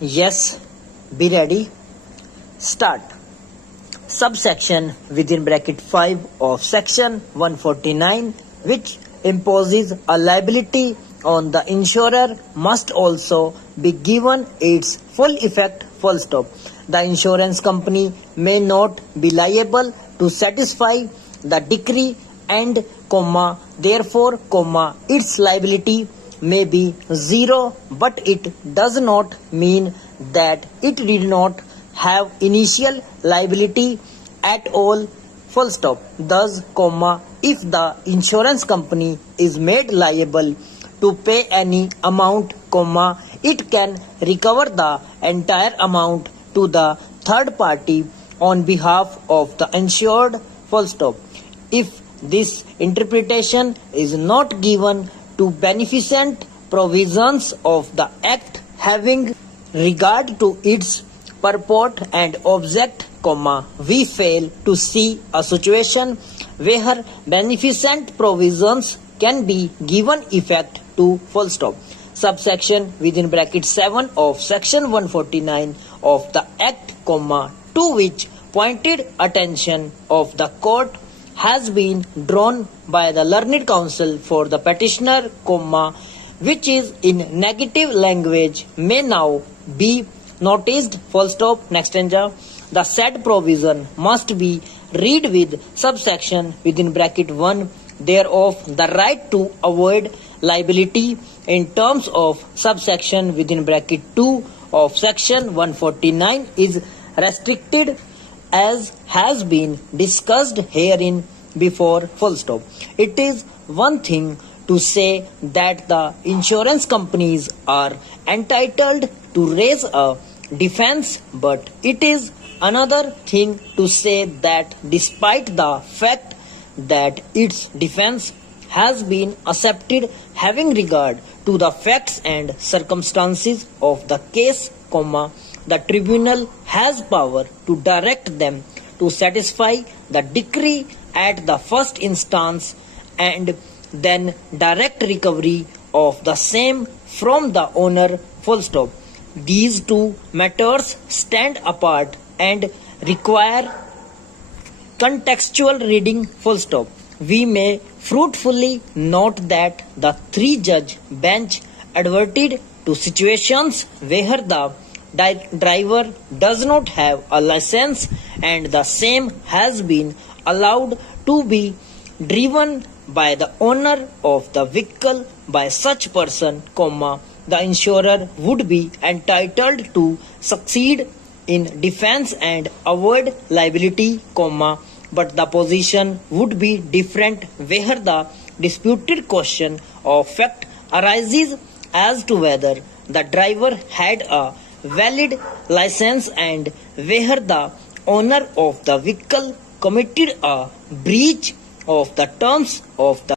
Yes, be ready. Start. Subsection within bracket 5 of section 149, which imposes a liability on the insurer, must also be given its full effect. Full stop. The insurance company may not be liable to satisfy the decree and therefore its liability may be zero, but it does not mean that it did not have initial liability at all. Full stop. Thus, if the insurance company is made liable to pay any amount, it can recover the entire amount to the third party on behalf of the insured. Full stop. If this interpretation is not given to beneficent provisions of the Act having regard to its purport and object, we fail to see a situation where beneficent provisions can be given effect to. Full stop. Subsection within bracket 7 of section 149 of the Act, to which pointed attention of the court has been drawn by the learned counsel for the petitioner, which is in negative language, may now be noticed. Full stop. Next stanza. The said provision must be read with subsection within bracket 1 thereof. The right to avoid liability in terms of subsection within bracket 2 of section 149 is restricted as has been discussed herein before. Full stop. It is one thing to say that the insurance companies are entitled to raise a defense, but it is another thing to say that despite the fact that its defense has been accepted having regard to the facts and circumstances of the case, the tribunal has power to direct them to satisfy the decree at the first instance and then direct recovery of the same from the owner. Full stop. These two matters stand apart and require contextual reading. Full stop. We may fruitfully note that the three-judge bench adverted to situations where the driver does not have a license and the same has been allowed to be driven by the owner of the vehicle by such person, the insurer would be entitled to succeed in defense and avoid liability, but the position would be different where the disputed question of fact arises as to whether the driver had a valid license and where the owner of the vehicle committed a breach of the terms of the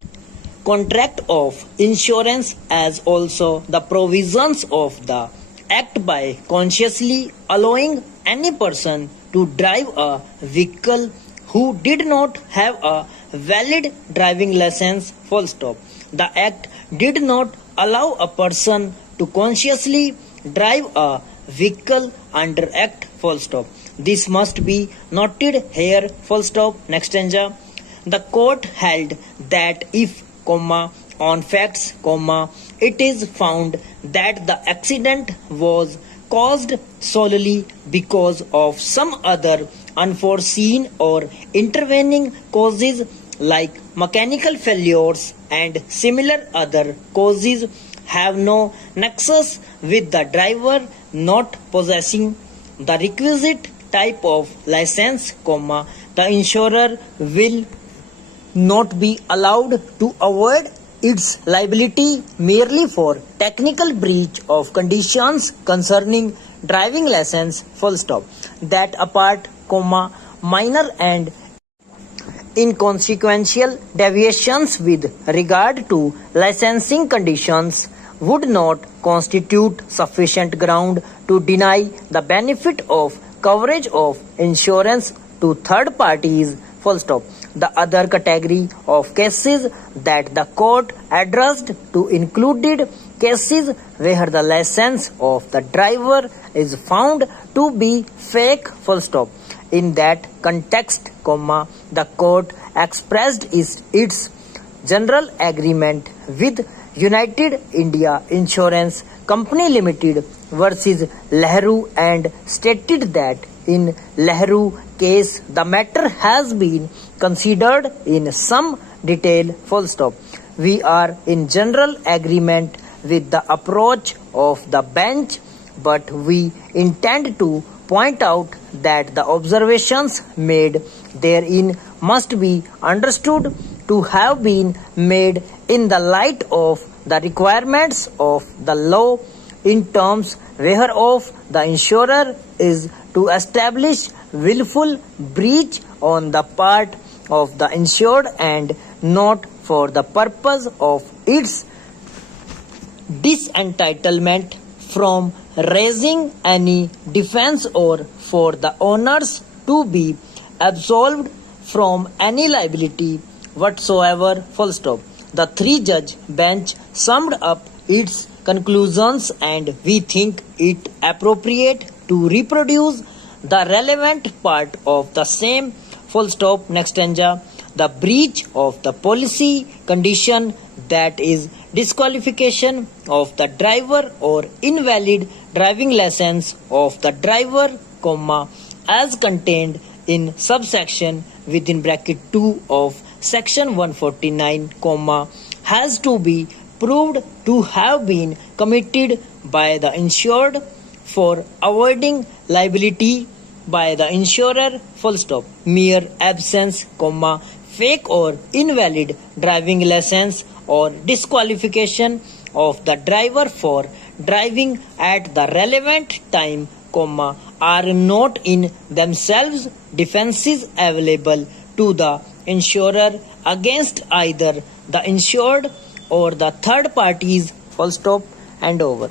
contract of insurance, as also the provisions of the Act by consciously allowing any person to drive a vehicle who did not have a valid driving license. Full stop. The Act did not allow a person to consciously drive a vehicle under Act. Full stop. This must be noted here. Full stop. Next stanza. The court held that if, on facts, it is found that the accident was caused solely because of some other unforeseen or intervening causes like mechanical failures and similar other causes have no nexus with the driver not possessing the requisite type of license, the insurer will not be allowed to avoid its liability merely for technical breach of conditions concerning driving license. Full stop. That apart, minor and inconsequential deviations with regard to licensing conditions would not constitute sufficient ground to deny the benefit of coverage of insurance to third parties. Full stop. The other category of cases that the court addressed to included cases where the license of the driver is found to be fake, full stop. In that context, the court expressed its general agreement with United India Insurance Company Limited versus Lehru and stated that in Lehru case the matter has been considered in some detail, full stop. We are in general agreement with the approach of the bench, but we intend to point out that the observations made therein must be understood to have been made in the light of the requirements of the law in terms whereof the insurer is to establish willful breach on the part of the insured and not for the purpose of its disentitlement from raising any defense or for the owners to be absolved from any liability whatsoever, full stop. The three-judge bench summed up its conclusions and we think it appropriate to reproduce the relevant part of the same, full stop. Next stanza. The breach of the policy condition, that is disqualification of the driver or invalid driving license of the driver, as contained in subsection within bracket 2 of section 149, has to be proved to have been committed by the insured for avoiding liability by the insurer, full stop. Mere absence, fake or invalid driving license or disqualification of the driver for driving at the relevant time, are not in themselves defenses available to the insurer against either the insured or the third parties, full stop, and over.